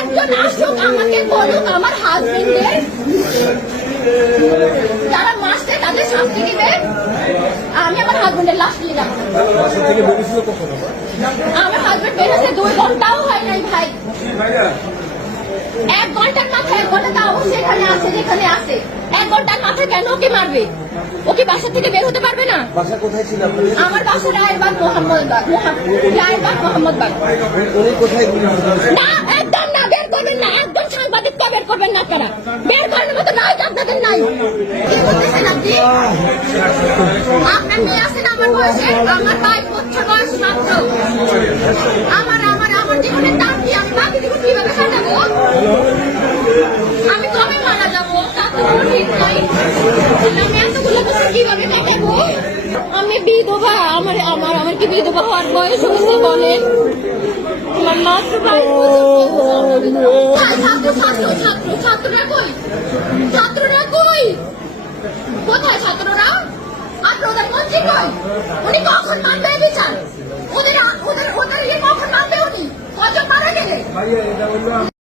একজন আসুক আমাকে বলুক আমার হাজবেন্ডের যারা মাসে তাদের শাস্তি দিবে। আমি আমার হাজবেন্ডের লাশ নিলাম। আমার হাজবেন্ড বেরোতে 2 ঘন্টাও হয় নাই ভাই। 1 ঘন্টার মাথায় 1 ঘন্টা তাও সেখানে আছে যেখানে আছে। 1 ঘন্টার মাথায় কেন ওকে মারবে? ওকে বাসা থেকে বের হতে পারবে না? বাসা কোথায় ছিল? আমার বাসা রায়েরবাগ মোহাম্মদবাগ। উনি কোথায়? না একদম না, বের করবেন না। একদম সাংবাদিককে বের করবেন না আপনারা। বের করার মতো নাই আপনাদের নাই। কি বলতেছেন আপনি? আপনার মেয়ে আছেন আমার বয়সে, আমার 22 বছর বয়স মাত্র। আমার জীবনের দাম কি? আমি বাকি জীবন কিভাবে কাটাবো? আমি কবে মারা যাবো? তা তো ঠিক নাই। আমি এতগুলো বছর কিভাবে কাটাবো? আমি বিধবা। আমার কি বিধবা হওয়ার বয়স হয়েছে বলেন? আমার মাত্র 22 বছর। ছাত্ররা কই? ছাত্ররা কই? কোথায় ছাত্ররা? আর প্রধানমন্ত্রী কই? উনি কখন মানবে বিচার?